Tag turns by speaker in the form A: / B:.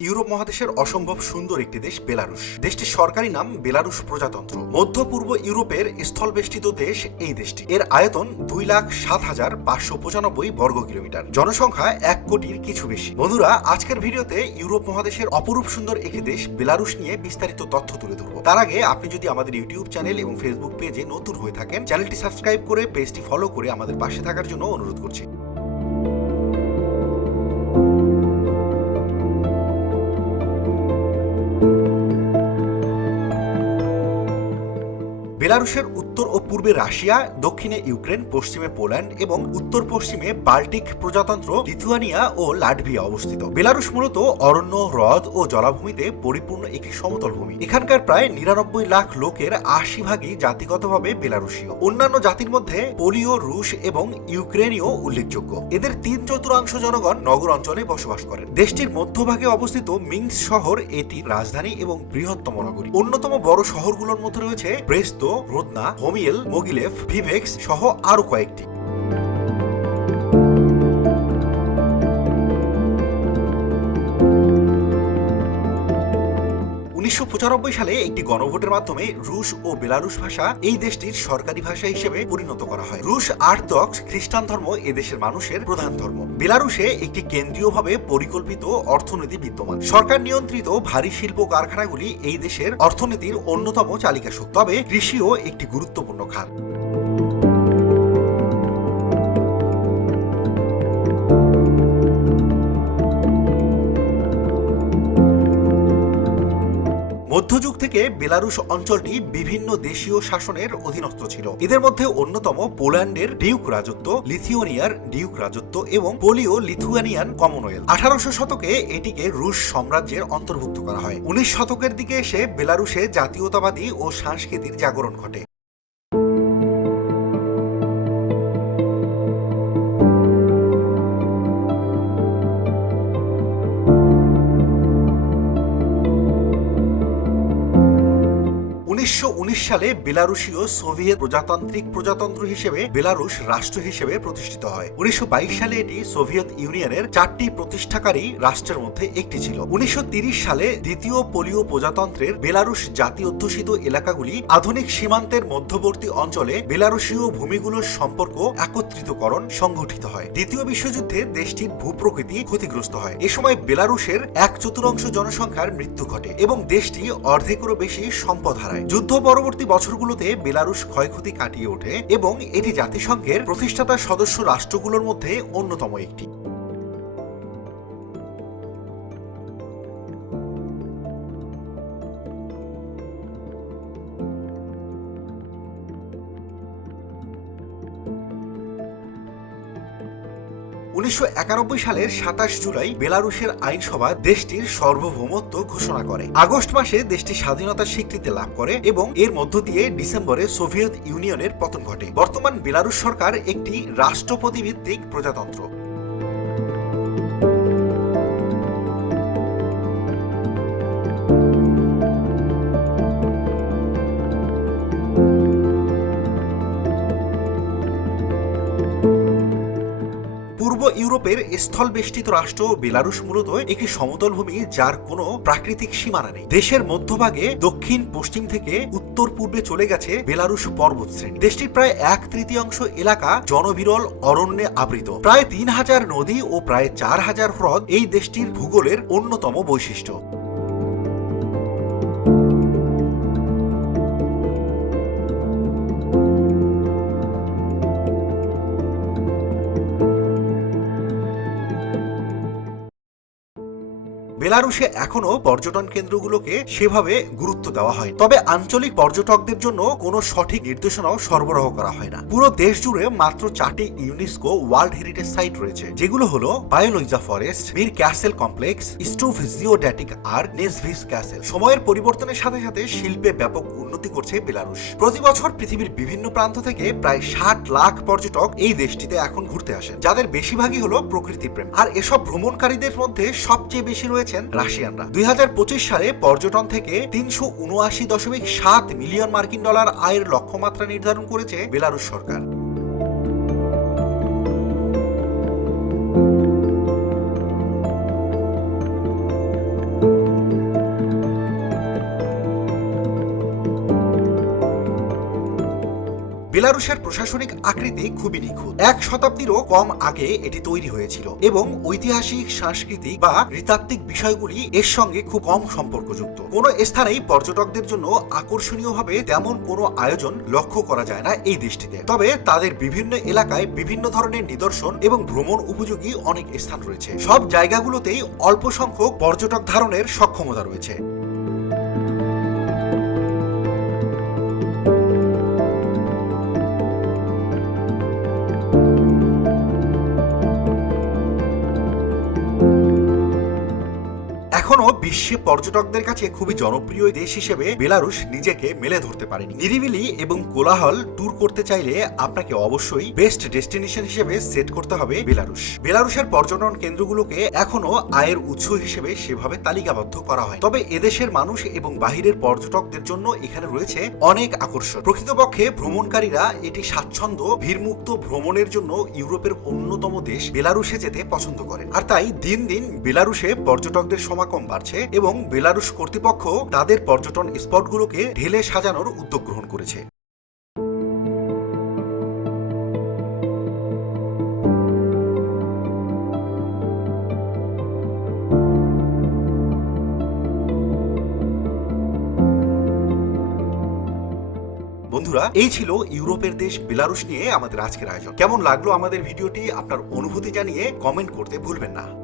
A: Europe মহাদেশের অসম্ভব সুন্দর একটি দেশ, বেলারুশ। দেশটির সরকারি নাম বেলারুশ প্রজাতন্ত্র। মধ্য পূর্ব ইউরোপের স্থলবেষ্টিত দেশ এই দেশটি। এর আয়তন দুই লাখ সাত হাজার পাঁচশো পঁচানব্বই বর্গ কিলোমিটার। জনসংখ্যা এক কোটির কিছু বেশি। বন্ধুরা, আজকের ভিডিওতে ইউরোপ মহাদেশের অপরূপ সুন্দর একটি দেশ, বেলারুশ নিয়ে বিস্তারিত তথ্য তুলে ধরবো। তার আগে আপনি যদি আমাদের ইউটিউব চ্যানেল এবং ফেসবুক পেজে নতুন হয়ে থাকেন, চ্যানেলটি সাবস্ক্রাইব করে পেজটি ফলো করে আমাদের পাশে থাকার জন্য অনুরোধ করছি। বেলারুশের উত্তর ও পূর্বে রাশিয়া, দক্ষিণে ইউক্রেন, পশ্চিমে পোল্যান্ড এবং উত্তর পশ্চিমে বাল্টিক প্রজাতন্ত্র লিথুয়ানিয়া ও লাটভিয়া অবস্থিত। বেলারুশ মূলত অরণ্য, হ্রদ ও জলাভূমিতে পরিপূর্ণ একটি সমতল ভূমি। এখানকার প্রায় নিরানব্বই লাখ লোকের আশি ভাগই জাতিগতভাবে বেলারুশীয়। অন্যান্য জাতির মধ্যে পোলীয়, রুশ এবং ইউক্রেনীয় উল্লেখযোগ্য। এদের তিন চতুর্থাংশ জনগণ নগর অঞ্চলে বসবাস করেন। দেশটির মধ্যভাগে অবস্থিত মিংস শহর এটি রাজধানী এবং বৃহত্তম নগরী। অন্যতম বড় শহরগুলোর মধ্যে রয়েছে ব্রেস্তো, রোদনা হোমিয়েল মোগিলেফ ভিভেক্স সহ আরও কয়েকটি। উনিশশো সালে একটি গণভোটের মাধ্যমে রুশ ও বেলারুশ ভাষা এই দেশটির সরকারি ভাষা হিসেবে পরিণত করা হয়। রুশ আর্থডক্স খ্রিস্টান ধর্ম এদেশের মানুষের প্রধান ধর্ম। বেলারুশে একটি কেন্দ্রীয়ভাবে পরিকল্পিত অর্থনীতি বিদ্যমান। সরকার নিয়ন্ত্রিত ভারী শিল্প কারখানাগুলি এই দেশের অর্থনীতির অন্যতম চালিকা শক্তি তবে কৃষিও একটি গুরুত্বপূর্ণ খাত। মধ্যযুগ থেকে বেলারুশ অঞ্চলটি বিভিন্ন দেশীয় শাসনের অধীনস্থ ছিল। এদের মধ্যে অন্যতম পোল্যান্ডের ডিউক রাজত্ব, লিথিওনিয়ার ডিউক রাজত্ব এবং পোলিও লিথুয়ানিয়ান কমনওয়েলথ। আঠারোশো শতকে এটিকে রুশ সাম্রাজ্যের অন্তর্ভুক্ত করা হয়। উনিশ শতকের দিকে এসে বেলারুশে জাতীয়তাবাদী ও সংস্কৃতির জাগরণ ঘটে। উনিশশো উনিশ সালে বেলারুশীয় সোভিয়েত প্রজাতান্ত্রিক প্রজাতন্ত্র হিসেবে বেলারুশ রাষ্ট্র হিসেবে প্রতিষ্ঠিত হয়। উনিশশো বাইশ সালে এটি সোভিয়েত ইউনিয়নের চারটি প্রতিষ্ঠাকারী রাষ্ট্রের মধ্যে একটি ছিল। উনিশশো সালে দ্বিতীয় পোলীয় প্রজাতন্ত্রের বেলারুশ জাতি অধ্যুষিত এলাকাগুলি আধুনিক সীমান্তের মধ্যবর্তী অঞ্চলে বেলারুশীয় ভূমিগুলোর সম্পর্ক একত্রিতকরণ সংগঠিত হয়। দ্বিতীয় বিশ্বযুদ্ধে দেশটির ভূপ্রকৃতি ক্ষতিগ্রস্ত হয়। এ সময় বেলারুশের এক চতুর্থাংশ জনসংখ্যার মৃত্যু ঘটে এবং দেশটি অর্ধেকেরও বেশি সম্পদ হারায়। যুদ্ধ পরবর্তী বছরগুলোতে বেলারুশ ক্ষয়ক্ষতি কাটিয়ে ওঠে এবং এটি জাতিসংঘের প্রতিষ্ঠাতা সদস্য রাষ্ট্রগুলোর মধ্যে অন্যতম একটি। উনিশশো একানব্বই সালের সাতাশ জুলাই বেলারুশের আইনসভা দেশটির সার্বভৌমত্ব ঘোষণা করে। আগস্ট মাসে দেশটি স্বাধীনতার স্বীকৃতি লাভ করে এবং এর মধ্য দিয়ে ডিসেম্বরে সোভিয়েত ইউনিয়নের পতন ঘটে। বর্তমান বেলারুশ সরকার একটি রাষ্ট্রপতি ভিত্তিক প্রজাতন্ত্র। ইউরোপের স্থলবেষ্টিত রাষ্ট্র বেলারুশ মূলত একটি সমতল ভূমি যার কোনো প্রাকৃতিক সীমানা নেই। দেশের মধ্যভাগে দক্ষিণ, পশ্চিম থেকে উত্তর পূর্বে চলে গেছে বেলারুশ পর্বত শ্রেণি। দেশটির প্রায় এক তৃতীয়াংশ এলাকা জনবিরল অরণ্যে আবৃত। প্রায় তিন হাজার নদী ও প্রায় চার হাজার হ্রদ এই দেশটির ভূগোলের অন্যতম বৈশিষ্ট্য। বেলারুশে এখনও পর্যটন কেন্দ্রগুলোকে সেভাবে গুরুত্ব দেওয়া হয় তবে আঞ্চলিক পর্যটকদের জন্য কোনো সঠিক নির্দেশনাও সরবরাহ করা হয় না। পুরো দেশ জুড়ে মাত্র চারটি ইউনেস্কো ওয়ার্ল্ড হেরিটেজ সাইট রয়েছে, যেগুলো হলো বায়োলজিয়া forest, Mir castle complex Struve geodetic আর নেসভিস ক্যাসেল। সময়ের পরিবর্তনের সাথে সাথে শিল্পে ব্যাপক উন্নতি করছে বেলারুশ। প্রতি বছর পৃথিবীর বিভিন্ন প্রান্ত থেকে প্রায় ষাট লাখ পর্যটক এই দেশটিতে এখন ঘুরতে আসেন, যাদের বেশিরভাগই হলো প্রকৃতি প্রেম আর এসব ভ্রমণকারীদের মধ্যে সবচেয়ে বেশি রয়েছেন রাশিয়ানরা। দুই হাজার পঁচিশ সালে পর্যটন থেকে তিনশো উনআশি দশমিক সাত মিলিয়ন মার্কিন ডলার আয়ের লক্ষ্যমাত্রা নির্ধারণ করেছে বেলারুশ সরকার। বেলারুশের প্রশাসনিক আকৃতি খুবই নিখুঁত। এক শতাব্দীরও কম আগে এটি তৈরি হয়েছিল এবং ঐতিহাসিক, সাংস্কৃতিক বা নৃতাত্ত্বিক বিষয়গুলি এর সঙ্গে খুব কম সম্পর্কযুক্ত। কোনো স্থানেই পর্যটকদের জন্য আকর্ষণীয়ভাবে তেমন কোনো আয়োজন লক্ষ্য করা যায় না এই দেশটিতে তবে তাদের বিভিন্ন এলাকায় বিভিন্ন ধরনের নিদর্শন এবং ভ্রমণ উপযোগী অনেক স্থান রয়েছে। সব জায়গাগুলোতেই অল্প সংখ্যক পর্যটক ধারণের সক্ষমতা রয়েছে। এখনও বিশ্বে পর্যটকদের কাছে খুবই জনপ্রিয় দেশ হিসেবে বেলারুশ নিজেকে মেলে ধরতে পারেনি। নিরিবিলি এবং কোলাহল ট্যুর করতে চাইলে আপনাকে অবশ্যই বেস্ট ডেস্টিনেশন হিসেবে সেট করতে হবে বেলারুশ। বেলারুশের পর্যটন কেন্দ্রগুলোকে এখনও আয়ের উৎস হিসেবে সেভাবে তালিকাবদ্ধ করা হয়। তবে এদেশের মানুষ এবং বাহিরের পর্যটকদের জন্য এখানে রয়েছে অনেক আকর্ষণ। প্রকৃতপক্ষে ভ্রমণকারীরা এটি স্বাচ্ছন্দ্য, ভিড়মুক্ত ভ্রমণের জন্য ইউরোপের অন্যতম দেশ বেলারুশে যেতে পছন্দ করেন। আর তাই দিন দিন বেলারুশে পর্যটকদের সমাগম বাড়ছে এবং বেলারুশ কর্তৃপক্ষ তাদের পর্যটন স্পটগুলোকে ঢেলে সাজানোর উদ্যোগ গ্রহণ করেছে। বন্ধুরা, এই ছিল ইউরোপের দেশ বেলারুশ নিয়ে আমাদের আজকের আয়োজন। কেমন লাগল আমাদের ভিডিওটি? আপনার অনুভূতি জানিয়ে কমেন্ট করতে ভুলবেন না।